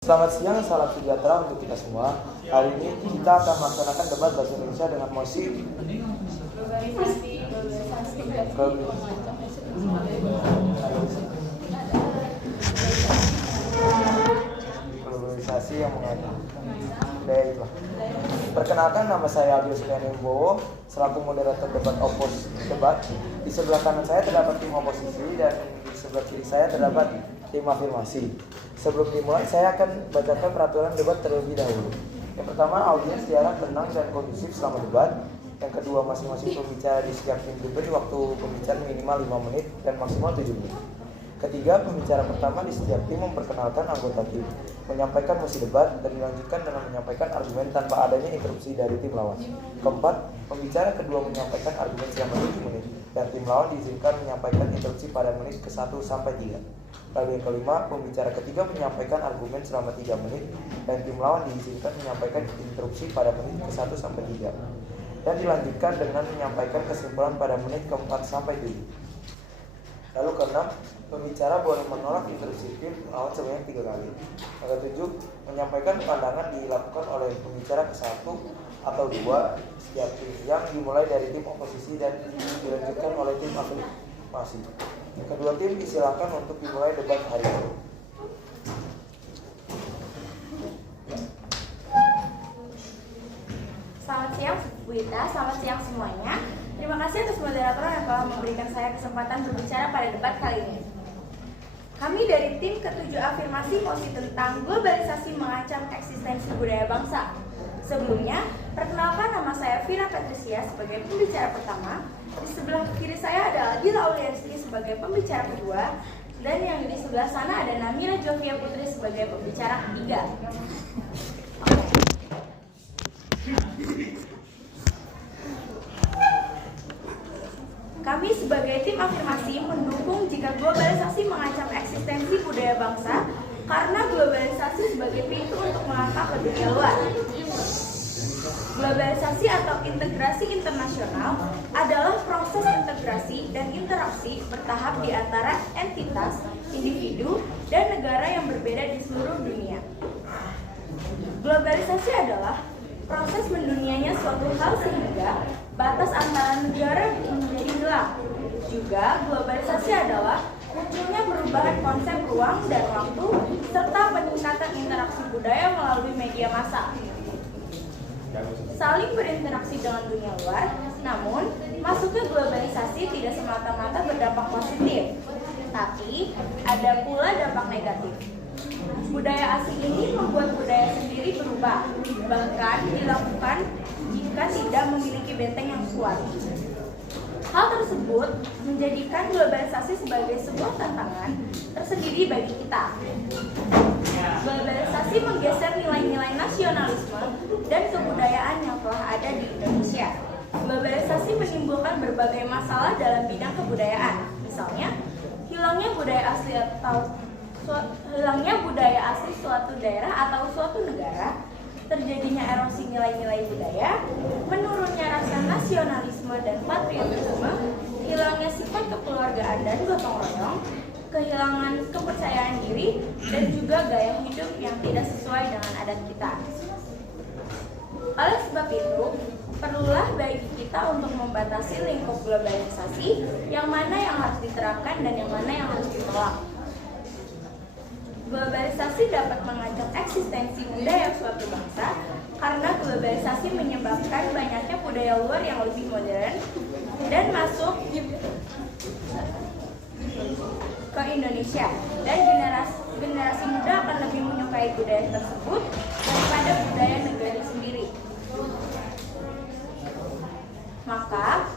Selamat siang, salam sejahtera untuk kita semua. Hari ini kita akan melaksanakan debat bahasa Indonesia dengan mosi globalisasi yang mengada. Perkenalkan, nama saya Aldio Sulianimbowo selaku moderator debat debat. Di sebelah kanan saya terdapat tim oposisi dan di sebelah kiri saya terdapat tim afirmasi. Sebelum dimulai, saya akan bacakan peraturan debat terlebih dahulu. Yang pertama, audiens diharap tenang dan kondusif selama debat. Yang kedua, masing-masing pembicara di setiap tim diberi waktu pembicara minimal 5 menit dan maksimal 7 menit. Ketiga, pembicara pertama di setiap tim memperkenalkan anggota tim, menyampaikan mosi debat, dan dilanjutkan dengan menyampaikan argumen tanpa adanya interupsi dari tim lawan. Keempat, pembicara kedua menyampaikan argumen selama 7 menit, dan tim lawan diizinkan menyampaikan interupsi pada menit ke-1 sampai 3. Lalu yang kelima, pembicara ketiga menyampaikan argumen selama 3 menit, dan tim lawan diizinkan menyampaikan interupsi pada menit ke-1 sampai 3. Dan dilanjutkan dengan menyampaikan kesimpulan pada menit ke-4 sampai 7. Lalu keenam, pembicara boleh menolak interupsi tim lawan sebanyak 3 kali. Yang ketujuh, menyampaikan pandangan dilakukan oleh pembicara ke-1 atau 2 setiap tim yang dimulai dari tim oposisi dan dilanjutkan oleh tim afirmasi. Kedua tim disilakan untuk dimulai debat hari ini. Selamat siang Bu Ita, selamat siang semuanya. Terima kasih atas moderator yang telah memberikan saya kesempatan berbicara pada debat kali ini. Kami dari tim ke-7 afirmasi mosi tentang globalisasi mengancam eksistensi budaya bangsa. Sebelumnya, perkenalkan, nama saya Vira Patricia sebagai pembicara pertama. Di sebelah kiri saya ada Aldila Aulianski sebagai pembicara kedua, dan yang di sebelah sana ada Namira Jovia Putri sebagai pembicara ketiga. Kami sebagai tim afirmasi mendukung jika globalisasi mengancam eksistensi budaya bangsa karena globalisasi sebagai pintu untuk melangkah ke dunia luar. Globalisasi atau integrasi internasional adalah proses integrasi dan interaksi bertahap di antara entitas, individu, dan negara yang berbeda di seluruh dunia. Globalisasi adalah proses mendunianya suatu hal sehingga batas antara negara menjadi hilang. Juga globalisasi adalah munculnya perubahan konsep ruang dan waktu serta peningkatan interaksi budaya melalui media massa. Saling berinteraksi dengan dunia luar, namun masuknya globalisasi tidak semata-mata berdampak positif, tapi ada pula dampak negatif. Budaya asing ini membuat budaya sendiri berubah, bahkan dilakukan jika tidak memiliki benteng yang kuat. Hal tersebut menjadikan globalisasi sebagai sebuah tantangan tersendiri bagi kita. Globalisasi menggeser nilai-nilai nasionalisme dan kebudayaan yang telah ada di Indonesia. Globalisasi menimbulkan berbagai masalah dalam bidang kebudayaan. Misalnya, hilangnya budaya asli suatu daerah atau suatu negara, terjadinya erosi nilai-nilai budaya, menurunnya rasa nasionalisme dan patriotisme, hilangnya sifat kekeluargaan dan gotong royong, kehilangan kepercayaan diri, dan juga gaya hidup yang tidak sesuai dengan adat kita. Oleh sebab itu, perlulah bagi kita untuk membatasi lingkup globalisasi, yang mana yang harus diterapkan dan yang mana yang harus ditolak. Globalisasi dapat mengancam eksistensi budaya suatu bangsa karena globalisasi menyebabkan banyaknya budaya luar yang lebih modern dan masuk ke Indonesia, dan generasi muda akan lebih menyukai budaya tersebut daripada budaya negara sendiri. Maka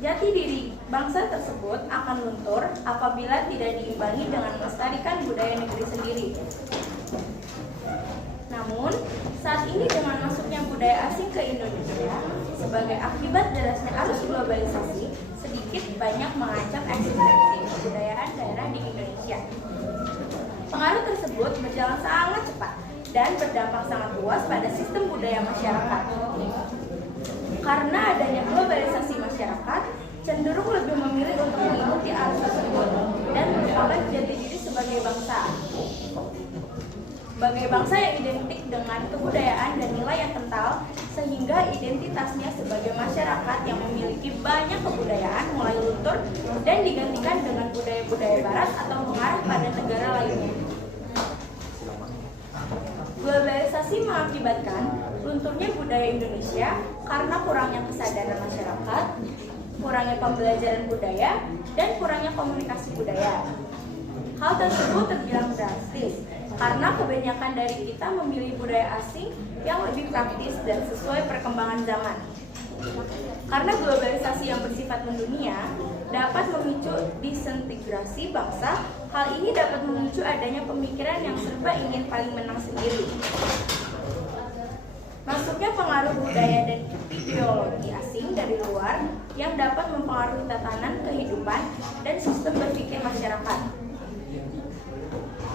jati diri bangsa tersebut akan luntur apabila tidak diimbangi dengan melestarikan budaya negeri sendiri. Namun, saat ini dengan masuknya budaya asing ke Indonesia, sebagai akibat derasnya arus globalisasi, sedikit banyak mengancam eksistensi kebudayaan daerah di Indonesia. Pengaruh tersebut berjalan sangat cepat dan berdampak sangat luas pada sistem budaya masyarakat. Karena adanya globalisasi masyarakat, cenderung lebih memilih untuk mengikuti arus tersebut dan merupakan jati diri sebagai bangsa. sebagai bangsa yang identik dengan kebudayaan dan nilai yang kental, sehingga identitasnya sebagai masyarakat yang memiliki banyak kebudayaan mulai luntur dan digantikan dengan budaya-budaya barat atau mengarah pada negara lainnya. Globalisasi mengakibatkan lunturnya budaya Indonesia karena kurangnya kesadaran masyarakat, kurangnya pembelajaran budaya, dan kurangnya komunikasi budaya. Hal tersebut terbilang drastis karena kebanyakan dari kita memilih budaya asing yang lebih praktis dan sesuai perkembangan zaman. Karena globalisasi yang bersifat mendunia dapat memicu disintegrasi bangsa, hal ini dapat memicu adanya pemikiran yang serba ingin paling menang sendiri. Masuknya pengaruh budaya dan ideologi asing dari luar yang dapat mempengaruhi tatanan kehidupan dan sistem berpikir masyarakat.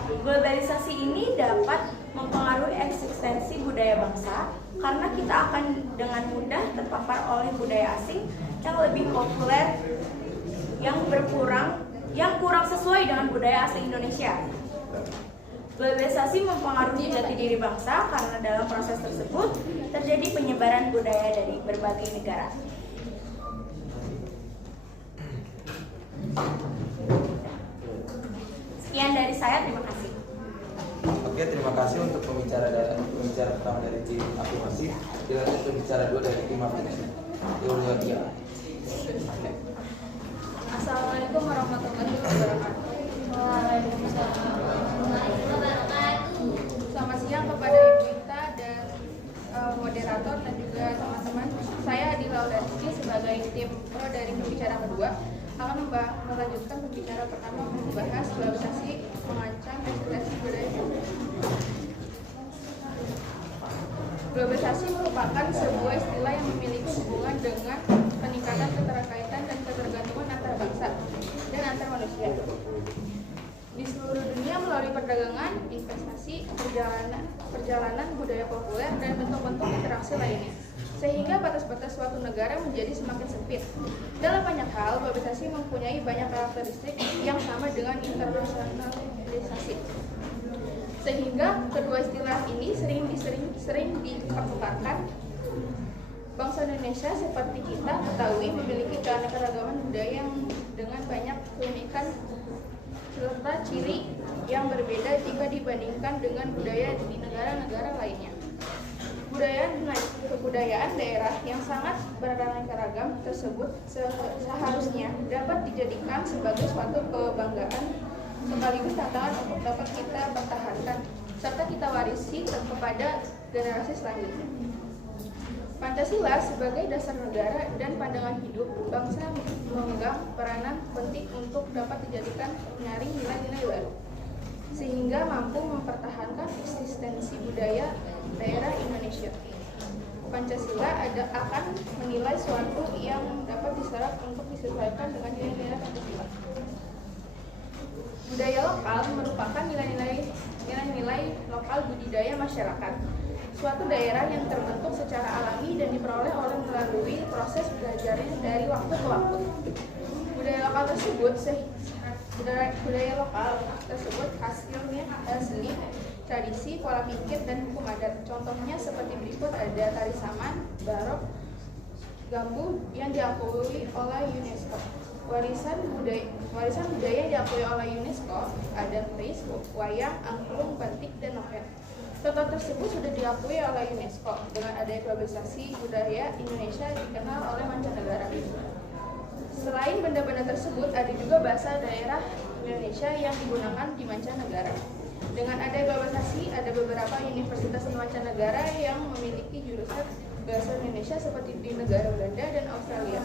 Globalisasi ini dapat mempengaruhi eksistensi budaya bangsa karena kita akan dengan mudah terpapar oleh budaya asing yang lebih populer, yang kurang sesuai dengan budaya asli Indonesia. Globalisasi mempengaruhi jati diri bangsa karena dalam proses tersebut terjadi penyebaran budaya dari berbagai negara. Sekian dari saya, terima kasih. Oke, terima kasih untuk pembicara pertama dari tim afirmasi. Dilanjut pembicara 2 dari tim afirmasi. Assalamualaikum warahmatullahi wabarakatuh. Waalaikumsalam warahmatullahi wabarakatuh. Selamat siang kepada Ibu Ita dan moderator dan juga teman-teman. Saya Adila Rizky sebagai tim pro dari pembicara kedua akan melanjutkan pembicara pertama membahas globalisasi mengancam eksistensi budaya. Globalisasi merupakan sebuah istilah yang memiliki hubungan dengan peningkatan keterkaitan dan ketergantungan antar bangsa dan antar manusia di seluruh dunia melalui perdagangan, investasi, perjalanan budaya populer, dan bentuk-bentuk interaksi lainnya, sehingga batas-batas suatu negara menjadi semakin sempit. Dalam banyak hal, globalisasi mempunyai banyak karakteristik yang sama dengan internasionalisasi, sehingga kedua istilah ini sering dipertukarkan. Bangsa Indonesia seperti kita ketahui memiliki keanekaragaman budaya yang dengan banyak keunikan serta ciri yang berbeda jika dibandingkan dengan budaya di negara-negara lainnya. Kebudayaan daerah yang sangat beraneka ragam tersebut seharusnya dapat dijadikan sebagai suatu kebanggaan sekaligus tantangan untuk dapat kita pertahankan serta kita warisi kepada generasi selanjutnya. Pancasila sebagai dasar negara dan pandangan hidup bangsa memegang peranan penting untuk dapat dijadikan penyaring nilai-nilai baru, sehingga mampu mempertahankan eksistensi budaya daerah Indonesia. Pancasila akan menilai suatu yang dapat diserap untuk disesuaikan dengan nilai-nilai Pancasila. Budaya lokal merupakan nilai-nilai lokal budidaya masyarakat suatu daerah yang terbentuk secara alami dan diperoleh melalui proses belajarnya dari waktu ke waktu. Budaya lokal tersebut hasilnya seni, tradisi, pola pikir, dan hukum adat. Contohnya seperti berikut: ada tari saman, barok, gambu yang diakui oleh UNESCO. Warisan budaya yang diakui oleh UNESCO ada keris, wayang, angklung, batik, dan noken. Contoh tersebut sudah diakui oleh UNESCO. Dengan adanya globalisasi, budaya Indonesia dikenal oleh mancanegara. Selain benda-benda tersebut, ada juga bahasa daerah Indonesia yang digunakan di mancanegara. Dengan adanya globalisasi, ada beberapa universitas di mancanegara yang memiliki jurusan bahasa Indonesia seperti di negara Belanda dan Australia.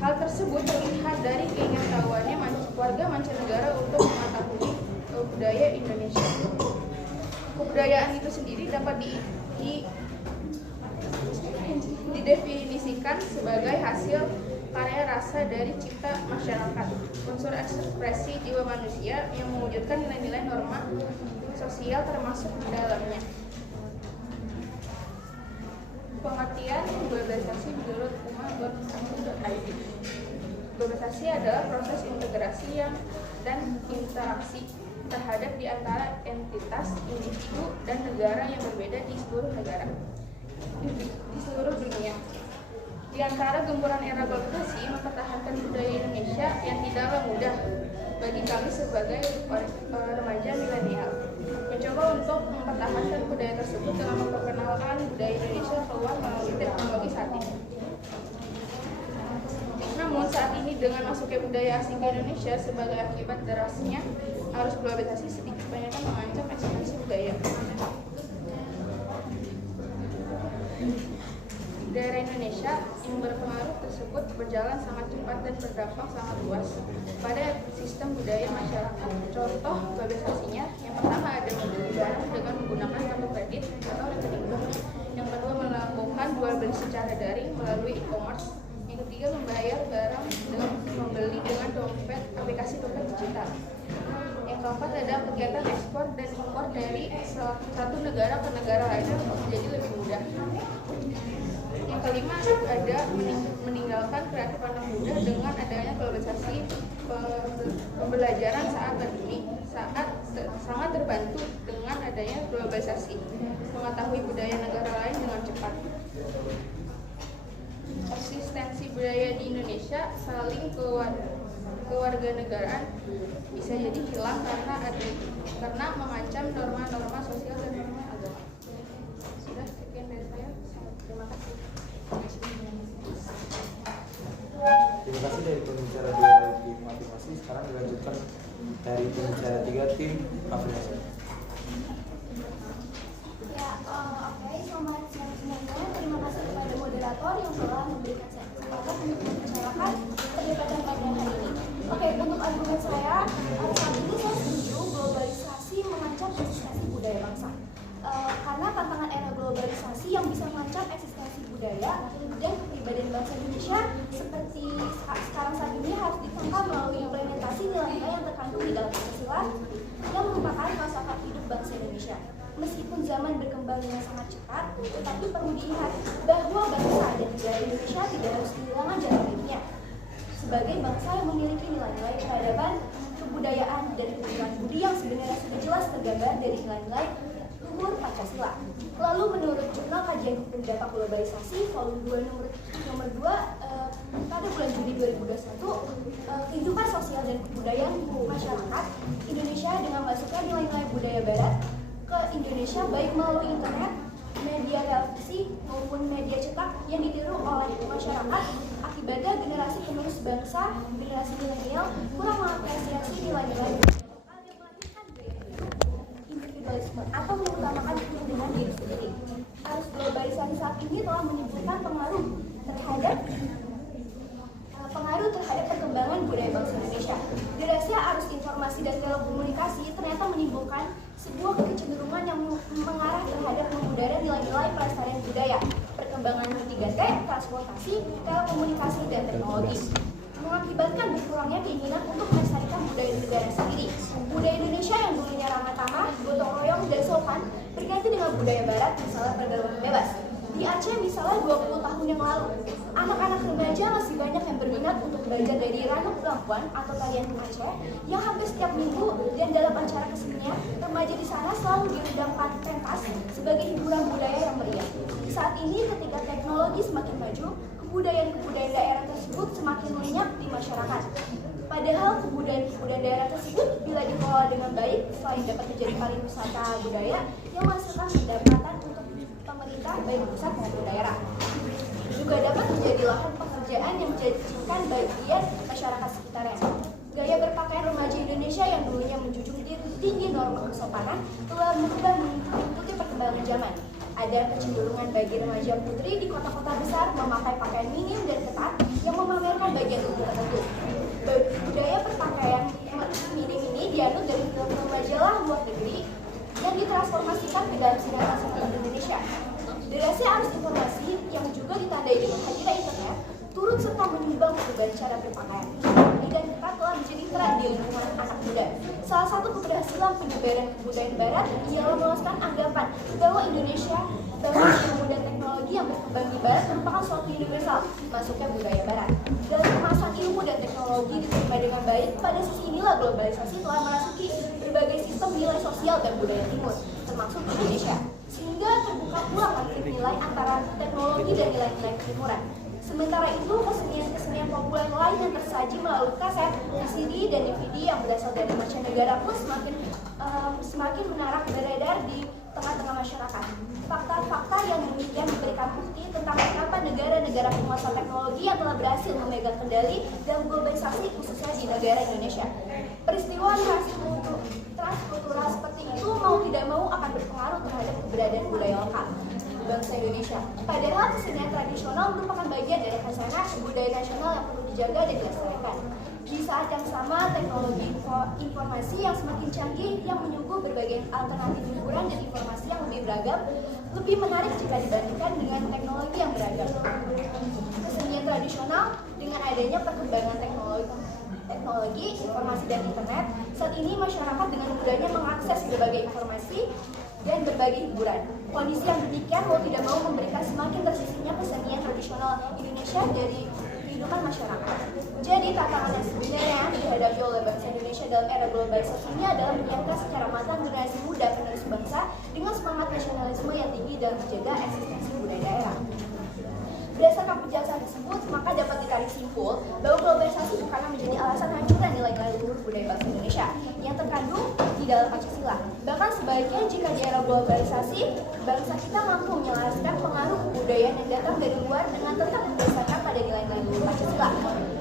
Hal tersebut terlihat dari keingintahuannya warga mancanegara untuk mengetahui budaya Indonesia. Kebudayaan itu sendiri dapat didefinisikan sebagai hasil karya rasa dari cipta masyarakat, unsur ekspresi jiwa manusia yang mewujudkan nilai-nilai norma sosial termasuk di dalamnya. Pengertian globalisasi menurut umar.id. Globalisasi adalah proses integrasi dan interaksi terhadap di antara entitas, individu, dan negara yang berbeda di seluruh dunia. Di antara gempuran era globalisasi, mempertahankan budaya Indonesia yang tidaklah mudah bagi kami sebagai remaja milenial. Mencoba untuk mempertahankan budaya tersebut dengan memperkenalkan budaya Indonesia keluar melalui teknologi saat ini. Namun saat ini dengan masuknya budaya asing ke Indonesia sebagai akibat derasnya arus globalisasi sedikit banyak mengancam eksistensi budaya. Daerah Indonesia yang berpengaruh tersebut berjalan sangat cepat dan berdampak sangat luas pada sistem budaya masyarakat. Contoh globalisasinya, yang pertama ada membeli barang dengan menggunakan kartu kredit atau rekening bank. Yang kedua melakukan jual beli secara daring melalui e-commerce. Yang ketiga membayar barang dengan membeli dengan dompet aplikasi dompet digital. Yang keempat ada kegiatan ekspor dan impor dari satu negara ke negara lainnya menjadi lebih mudah. Yang kelima ada meninggalkan kreatif anak muda dengan adanya globalisasi. Pembelajaran saat pandemi sangat terbantu dengan adanya globalisasi, mengetahui budaya negara lain dengan cepat. Eksistensi budaya di Indonesia saling kewarganegaraan bisa jadi hilang karena mengancam norma-norma sosial dan norma agama. Sudah sekian dari saya. Terima kasih. Terima kasih dari pembicara 2 dari tim afirmasi. Sekarang dilanjutkan dari pembicara 3 tim afirmasi. Ya, oke. Selamat siang semuanya. Terima kasih kepada moderator yang telah memberikan saya kesempatan untuk membicarakan perdebatan pada hari ini. Oke, untuk argumen saya, saat ini saya setuju globalisasi mengancam eksistensi budaya bangsa. Karena tantangan era globalisasi yang bisa mengancam eksistensi budaya dan kepribadian bangsa Indonesia seperti sekarang saat ini harus ditangkap melalui implementasi nilai-nilai yang terkandung di dalam Pancasila yang merupakan filsafat hidup bangsa Indonesia. Meskipun zaman berkembang dengan sangat cepat, tetapi perlu diingat bahwa bangsa dan negara Indonesia tidak harus kehilangan jati dirinya sebagai bangsa yang memiliki nilai-nilai peradaban, kebudayaan, dan keturunan budi yang sebenarnya sudah jelas tergambar dari nilai-nilai luhur Pancasila. Lalu menurut Jurnal Kajian Hukum Dampak Globalisasi volume 2 nomor 2 pada bulan Juni 2021, kehidupan sosial dan kebudayaan masyarakat Indonesia dengan masuknya nilai-nilai budaya barat ke Indonesia baik melalui internet, media televisi maupun media cetak yang ditiru oleh masyarakat. Akibatnya generasi penerus bangsa, generasi milenial kurang mengapresiasi nilai-nilai lokal yang melahirkan gaya hidup individualisme atau mengutamakan kepentingan diri sendiri. Arus globalisasi saat ini telah menimbulkan pengaruh terhadap perkembangan budaya bangsa Indonesia. Derasnya arus informasi dan telekomunikasi ternyata menimbulkan sebuah kecenderungan yang mengarah terhadap memudara nilai-nilai pelestarian budaya, perkembangan 3T, transportasi, telekomunikasi, dan teknologi, mengakibatkan berkurangnya keinginan untuk melestarikan budaya negara sendiri. Budaya Indonesia yang dulunya ramah tamah, gotong royong, dan sopan berganti dengan budaya barat, misalnya pergaulan bebas. Di Aceh misalnya 20 tahun yang lalu, anak-anak remaja masih banyak yang berminat untuk belajar dari Ranuk Lampuan atau tarian Aceh yang hampir setiap minggu, dan dalam acara kesenian, remaja di sana selalu diredamkan pentas sebagai hiburan budaya yang meriah. Saat ini ketika teknologi semakin maju, kebudayaan daerah tersebut semakin lenyap di masyarakat. Padahal kebudayaan daerah tersebut bila dikelola dengan baik, selain dapat menjadi pariwisata budaya yang menghasilkan pendapatan untuk pemerintah baik pusat maupun daerah, juga dapat menjadi lahan pekerjaan yang menjadikan bagian masyarakat sekitarnya. Gaya berpakaian remaja Indonesia yang dulunya menjunjung tinggi norma kesopanan telah berubah mengikuti perkembangan zaman. Ada kecenderungan bagi remaja putri di kota-kota besar memakai pakaian minim dan ketat yang memamerkan bagian tubuh tertentu. Budaya berpakaian minim ini dianut dari film majalah luar negeri yang ditransformasikan ke dalam sinetron Indonesia. Derasnya arus informasi yang juga ditandai dengan hadirnya internet turut serta menyumbang perubahan cara berpakaian. Dan ketat telah menjadi tren di lingkungan anak muda. Salah satu keberhasilan penyebaran kebudayaan barat ialah meloloskan anggapan bahwa ilmu dan teknologi yang berkembang di barat merupakan suatu universal, masuknya budaya barat. Dalam kemasan ilmu dan teknologi diterima dengan baik, pada sisi inilah globalisasi telah merasuki berbagai nilai sosial dan budaya timur, termasuk Indonesia. Sehingga terbuka pula konflik nilai antara teknologi dan nilai-nilai ketimuran. Sementara itu, kesenian-kesenian populer lain yang tersaji melalui kaset, VCD, dan DVD yang berasal dari mancanegara pun semakin menarak beredar di tengah-tengah masyarakat. Fakta-fakta yang demikian memberikan bukti tentang betapa negara-negara penguasa teknologi yang telah berhasil memegang kendali dalam globalisasi khususnya di negara Indonesia. Peristiwa transkultural seperti itu mau tidak mau akan berpengaruh terhadap keberadaan budaya lokal bangsa Indonesia. Padahal kesenian tradisional merupakan bagian dari khazanah budaya nasional yang perlu dijaga dan dilestarikan. Di saat yang sama, teknologi informasi yang semakin canggih yang menyuguh berbagai alternatif hiburan dan informasi yang lebih beragam, lebih menarik jika dibandingkan dengan teknologi yang beragam. Kesenian tradisional dengan adanya perkembangan teknologi, informasi dan internet, saat ini masyarakat dengan mudahnya mengakses berbagai informasi dan berbagai hiburan. Kondisi yang demikian mau tidak mau memberikan semakin tersisihnya kesenian tradisional Indonesia dari kehidupan masyarakat. Jadi tantangan yang sebenarnya dihadapi oleh bangsa Indonesia dalam era globalisasi ini adalah menyiapkan secara matang generasi muda penerus bangsa dengan semangat nasionalisme yang tinggi dalam menjaga eksistensi budaya daerah. Berdasarkan penjelasan tersebut, maka dapat ditarik simpul bahwa globalisasi bukanlah menjadi alasan hancurnya nilai-nilai luhur budaya bangsa Indonesia yang terkandung di dalam Pancasila. Bahkan sebaliknya, jika di era globalisasi, bangsa kita mampu menyelaraskan pengaruh kebudayaan yang datang dari luar dengan tetap berdasarkan pada nilai-nilai luhur Pancasila,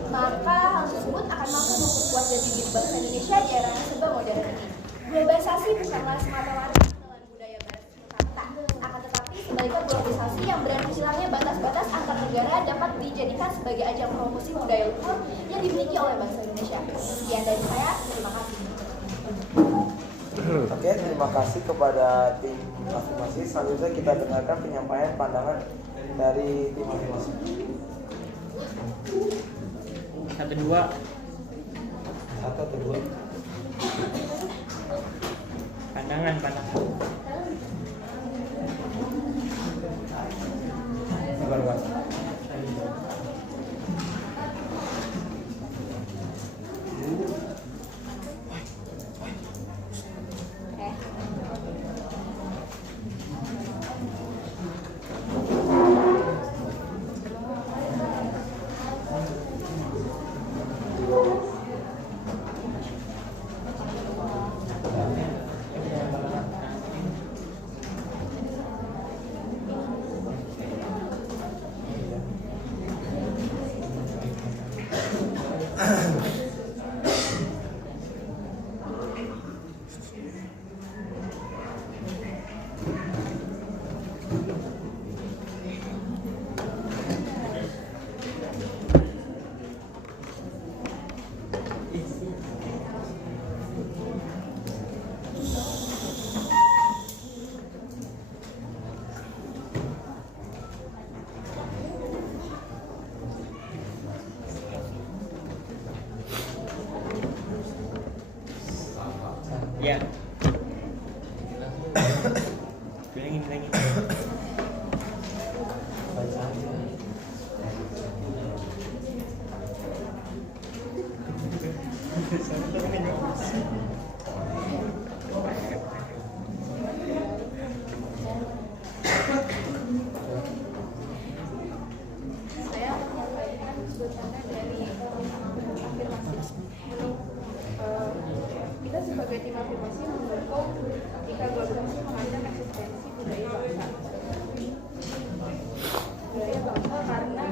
maka hal tersebut akan mampu memperkuat jati diri bangsa Indonesia di era yang serba modern ini. Globalisasi bukanlah semata-mata pengenalan budaya barat semata, akan tetapi sebaliknya globalisasi yang berarti hilangnya batas-batas antar negara dapat dijadikan sebagai ajang promosi budaya luhur yang dimiliki oleh bangsa Indonesia. Sekian dari saya, terima kasih. Oke, terima kasih kepada tim afirmasi. Selanjutnya kita dengarkan penyampaian pandangan dari tim afirmasi. 1, 2. Satu atau dua? Pandangan. Luar. Ya. Bilangin. Saya menyampaikan sudut pandang dari afirmasi. Kita sebagai tim afirmasi mendukung jika globalisasi mengancam eksistensi budaya bangsa. Budaya bangsa karena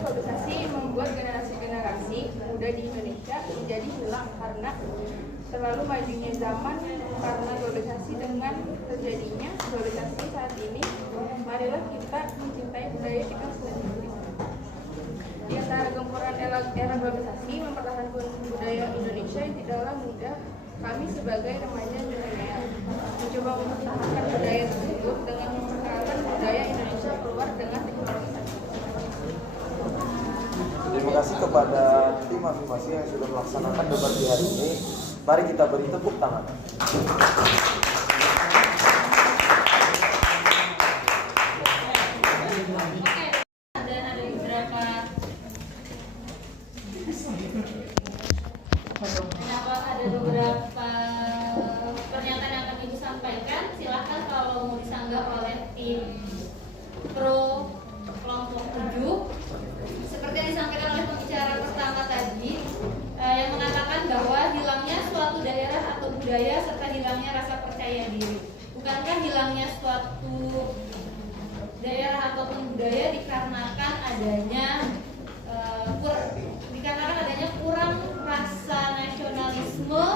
globalisasi membuat generasi-generasi muda di Indonesia menjadi hilang karena terlalu majunya zaman. Karena globalisasi dengan terjadinya globalisasi saat ini, marilah kita mencintai budaya kita sendiri. Di antara gempuran era globalisasi mempertahankan budaya Indonesia yang tidaklah mudah. Kami sebagai remaja milenial mencoba mempertahankan budaya tersebut dengan memperkenalkan budaya Indonesia keluar dengan teknologi. Terima kasih kepada tim afirmasi yang sudah melaksanakan debat di hari ini. Mari kita beri tepuk tangan. Dan ada beberapa tim pro kelompok 7. Seperti yang disampaikan oleh pembicara pertama tadi, yang mengatakan bahwa hilangnya suatu daerah atau budaya serta hilangnya rasa percaya diri. Bukankah hilangnya suatu daerah ataupun budaya dikarenakan adanya kurang rasa nasionalisme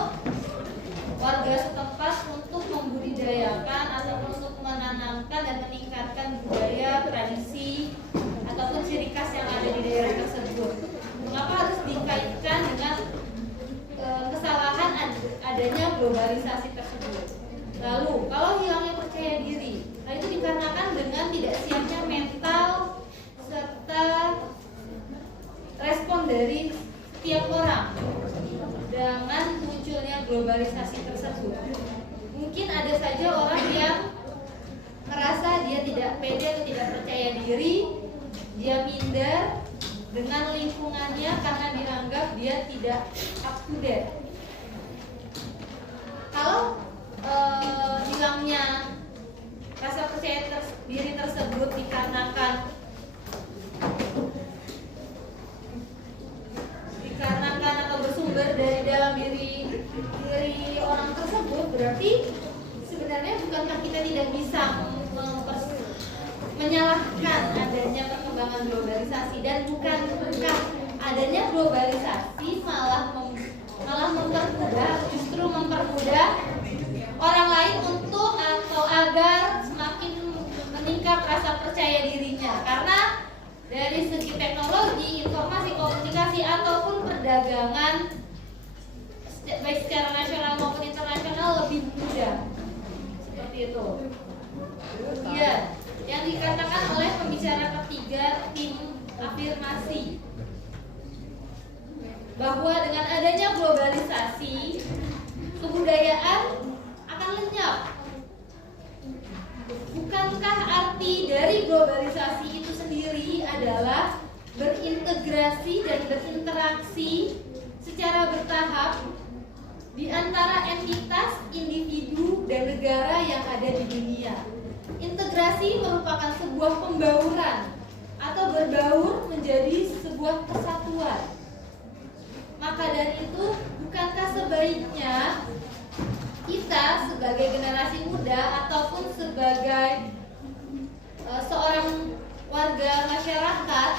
warga setempat untuk membudidayakan ataupun untuk menanamkan dan meningkatkan budaya, tradisi ataupun ciri khas yang ada di daerah tersebut? Mengapa harus dikaitkan dengan kesalahan adanya globalisasi tersebut? Lalu, kalau hilangnya percaya diri, hal itu dikarenakan dengan tidak siapnya mental serta respon dari setiap orang dengan munculnya globalisasi tersebut. Mungkin ada saja orang yang merasa dia tidak pede atau tidak percaya diri, dia minder dengan lingkungannya karena dianggap dia tidak up to date. Kalau hilangnya rasa percaya diri tersebut dikarenakan atau bersumber dari dalam diri orang tersebut, berarti sebenarnya bukankah kita tidak bisa menyalahkan adanya perkembangan globalisasi, dan bukankah adanya globalisasi malah mempermudah, justru mempermudah orang lain untuk atau agar semakin meningkat rasa percaya dirinya, karena dari segi teknologi, informasi, komunikasi ataupun perdagangan baik secara nasional maupun internasional lebih mudah, seperti itu. Kemudian yang dikatakan oleh pembicara ketiga tim afirmasi bahwa dengan adanya globalisasi kebudayaan akan lenyap. Bukankah arti dari globalisasi itu sendiri adalah berintegrasi dan berinteraksi secara bertahap di antara entitas, individu, dan negara yang ada di dunia? Integrasi merupakan sebuah pembauran atau berbaur menjadi sebuah kesatuan. Maka dari itu, bukankah sebaiknya kita sebagai generasi muda ataupun sebagai seorang warga masyarakat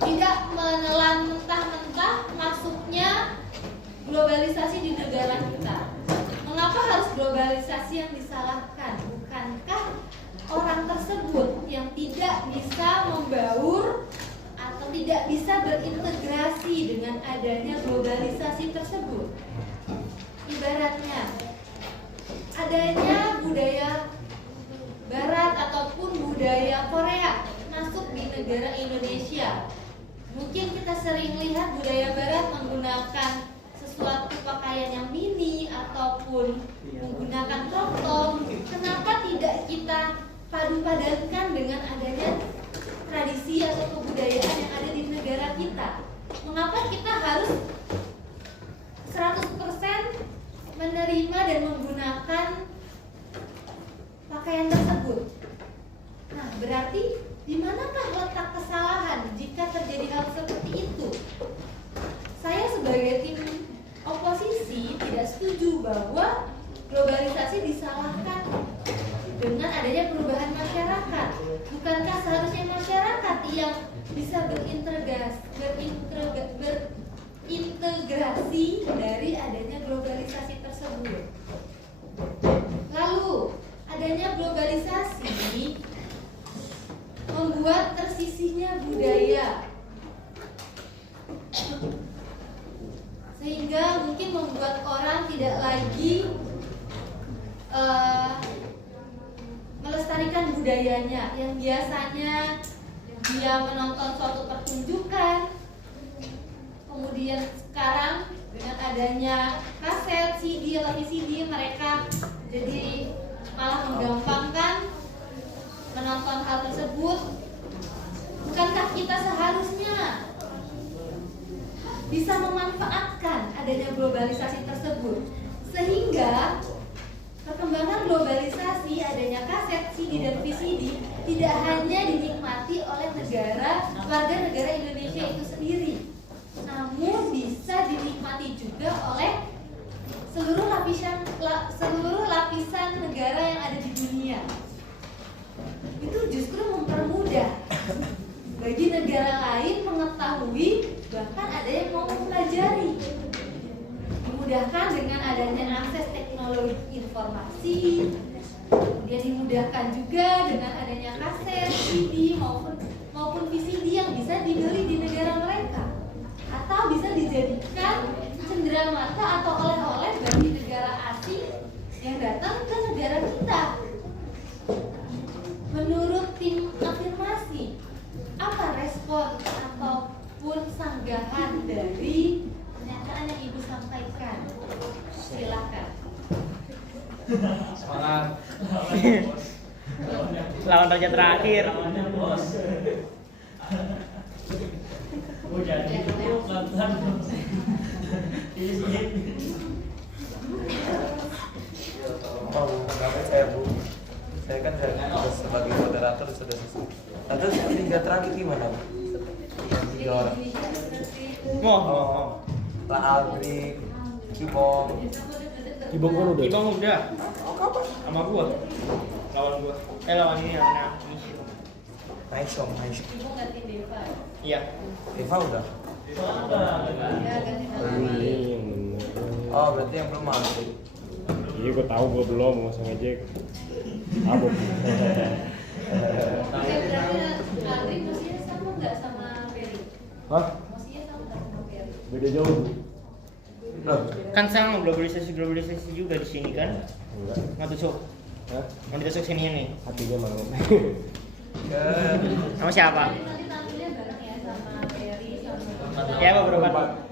tidak menelan mentah-mentah masuknya globalisasi di negara kita? Mengapa harus globalisasi yang disalahkan? Bukankah orang tersebut yang tidak bisa membaur atau tidak bisa berintegrasi dengan adanya globalisasi tersebut? Ibaratnya adanya budaya Barat ataupun budaya Korea masuk di negara Indonesia. Mungkin kita sering lihat budaya Barat menggunakan sesuatu pakaian yang mini ataupun menggunakan krop. Kenapa tidak kita padu-padankan dengan adanya tradisi atau kebudayaan yang ada di negara kita? Mengapa kita harus 100% menerima dan menggunakan pakaian tersebut? Nah, berarti di manakah letak kesalahan jika terjadi hal seperti itu? Saya sebagai tim oposisi tidak setuju bahwa globalisasi disalahkan dengan adanya perubahan masyarakat. Bukankah seharusnya masyarakat yang bisa berintegrasi dari adanya globalisasi tersebut? Lalu, adanya globalisasi membuat tersisihnya budaya, sehingga mungkin membuat orang tidak lagi melestarikan budayanya. Yang biasanya dia menonton suatu pertunjukan, kemudian sekarang dengan adanya kaset, CD atau VCD, mereka jadi malah menggampangkan menonton hal tersebut. Bukankah kita seharusnya bisa memanfaatkan adanya globalisasi tersebut, sehingga perkembangan globalisasi, adanya kaset, kaset CD dan VCD tidak hanya dinikmati oleh warga negara Indonesia itu sendiri, namun bisa dinikmati juga oleh seluruh lapisan negara yang ada di dunia. Itu justru mempermudah bagi negara lain mengetahui, bahkan ada yang mau mempelajari. Dimudahkan dengan adanya akses teknologi informasi, kemudian dimudahkan juga dengan adanya kaset, CD maupun VCD yang bisa dibeli di negara mereka, atau bisa dijadikan cenderamata atau oleh-oleh bagi negara asing yang datang ke negara kita. Menurut tim afirmasi, apa respon ataupun sanggahan dari pernyataan yang Ibu sampaikan? Silakan. Semangat. Lawan raja terakhir. Namanya saya Bu. Saya kan sebagai moderator sudah selesai. Nah, terus tiga terakhir gimana Bu? Tiga orang. Mau. Lah Aldri, Kibong. Ibong kan udah. Ibang udah. Oh kapan? Sama gua. Lawan gua. Lawan ini yang menang. Nice song, nice. Ibu ganti Deva. Iya. Eva udah. Ya, ganti nama. Oh berarti yang belum masuk. Iya, gue tahu gue belum mau ngejek. Apa? Oke, berarti Andri posisinya sama nggak sama Ferry? Hah? Posisinya sama nggak sama Ferry? Beda jauh. Loh, Kan sama globalisasi juga di sini kan? Enggak. Nggak tusuk. Hah? Mau ditusuk sini nih. Hatinya mau. Sama siapa? Nanti tampilnya bareng ya sama Ferry sama. Ya apa berempat?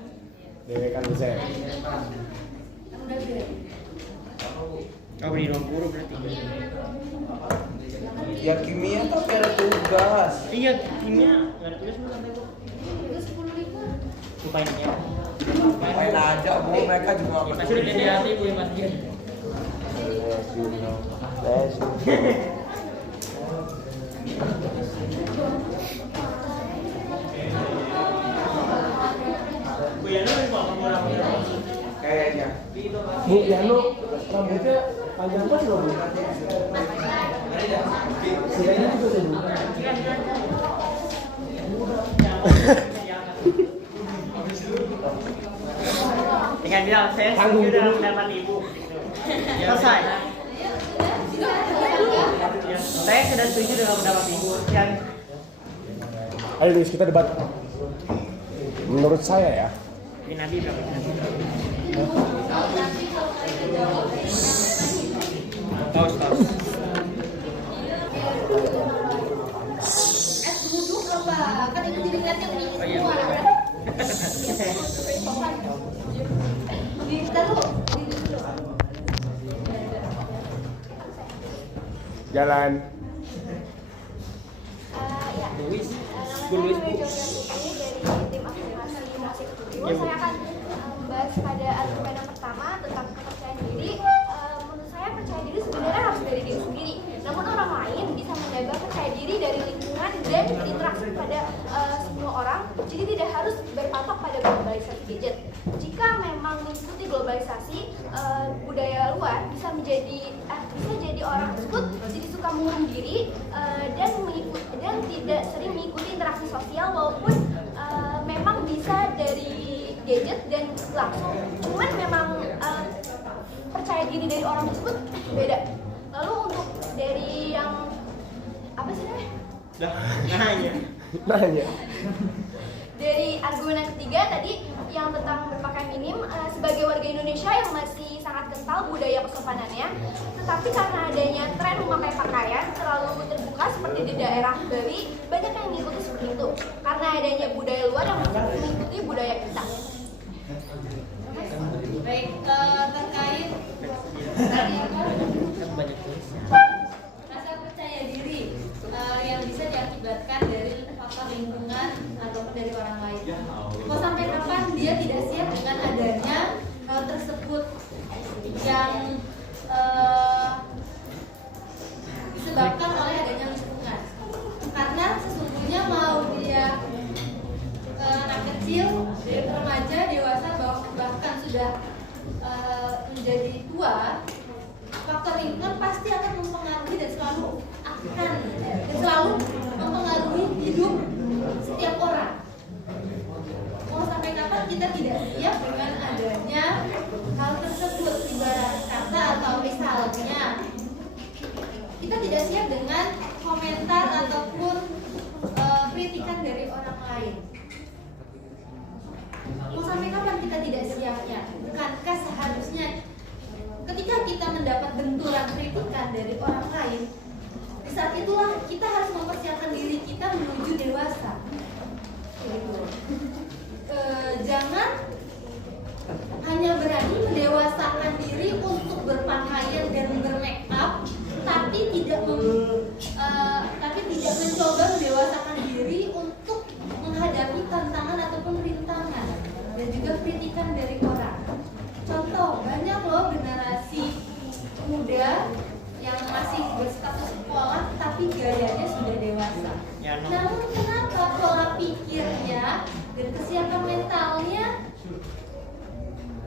Dewe kan bisa. Kan udah beda. Oh beri 20 berarti. ya kimia tapi ada tugas. Iya, kimia nggak ada tugas belum sampai gua. Itu 10.000. Lupain ya. Main aja Bu, mereka juga nggak Pasti udah peduli. di hati Bu yang pasti. Yes, you know. Yes, you know. Bu Yana mau ngomong Kayaknya. Bu Yano rambutnya panjang banget loh Bu. Siranya juga sih Bu. Tinggal bilang saya Tanggung sudah dulu. mendapat ibu. Selesai. Saya sudah setuju dengan pendapat ibu. Yang Ayo Luis, kita debat. Menurut saya ya, ini Nabi berapa? Taus. Duduk apa? Kan itu jadi ngeliatnya ini Oh iya. semua. Kita tuh dulu. jalan. Ya. Luis. Nama Luis, saya Bu. Jovi Astini dari tim afirmasi musik studio. Saya akan membahas pada argumen yang pertama tentang kepercayaan diri. Menurut saya percaya diri sebenarnya harus dari diri sendiri. Namun orang lain bisa menambah percaya diri dari lingkungan dan interaksi pada semua orang. Jadi tidak harus berpatok pada globalisasi gadget. Jika memang mengikuti globalisasi, budaya luar bisa jadi orang tersebut jadi suka mengurung diri dan tidak sering mengikuti interaksi sosial walaupun memang bisa dari gadget dan langsung. Cuman memang percaya diri dari orang tersebut beda. Lalu untuk dari yang apa sih namanya? Nanya. Nanya. Dari argumen yang ketiga tadi yang tentang berpakaian minim, sebagai warga Indonesia yang masih sangat kental budaya kesopanannya, tetapi karena adanya tren memakai pakaian terlalu terbuka seperti di daerah Bali, banyak yang mengikuti seperti itu karena adanya budaya luar yang mengikuti budaya kita. Baik, terkait tadi apa? Banyak tulisnya. Rasa percaya diri yang bisa diakibatkan dari faktor lingkungan ataupun dari orang lain. Mau sampai kapan dia tidak siap dengan adanya hal tersebut yang disebabkan menjadi tua, faktor lingkungan pasti akan mempengaruhi dan selalu mempengaruhi hidup setiap orang. Mau sampai kapan kita tidak siap dengan adanya hal tersebut, ibarat kata atau misalnya kita tidak siap dengan komentar ataupun kritikan dari orang lain. Mau sampai kapan kita tidak siapnya? Bukankah seharusnya ketika kita mendapat benturan kritikan dari orang lain, di saat itulah kita harus mempersiapkan diri kita menuju dewasa. Jangan hanya berani mendewasakan diri untuk berpakaian dan bermake up, tapi tidak mencoba mendewasakan diri untuk menghadapi tantangan ataupun rintangan dan juga kritikan dari orang. Contoh, banyak loh generasi muda yang masih berstatus sekolah tapi gayanya sudah dewasa. Namun kenapa pola pikirnya dan kesiapan mentalnya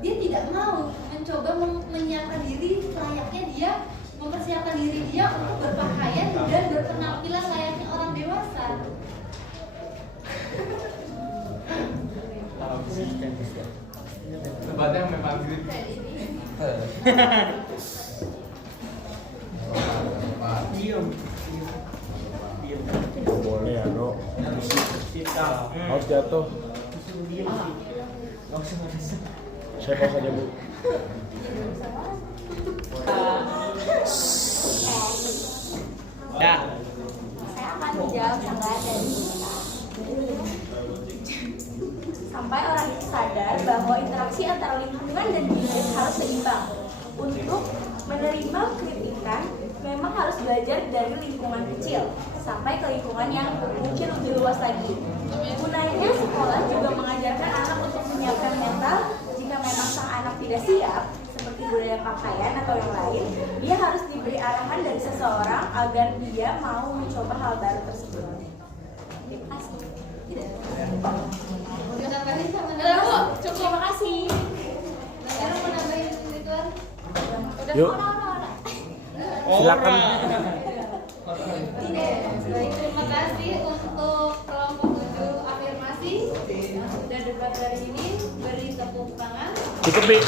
dia tidak mau mencoba menyiapkan diri layaknya dia, mempersiapkan diri dia untuk berpakaian dan berpenampilan layaknya orang dewasa. Tempatnya memang grip. Diam. Boleh ya, no. Kita. Harus jatuh. Diam sih. Nggak usah ngeres. Siapa saja, Bu? Ya. Saya akan menjawab sanggahan dari kita. Sampai orang itu sadar bahwa interaksi antara lingkungan dan diri harus seimbang. Untuk menerima kritikan, memang harus belajar dari lingkungan kecil sampai ke lingkungan yang mungkin lebih luas lagi. Gunanya sekolah juga mengajarkan anak untuk menyiapkan mental jika memang sang anak tidak siap, seperti budaya pakaian atau yang lain, dia harus diberi arahan dari seseorang agar dia mau mencoba hal baru tersebut. Terima kasih. Terima kasih. Yuk. Silakan. Baik, terima kasih untuk kelompok 7 afirmasi dan debat hari ini. Beri tepuk tangan. Cukup, Bi.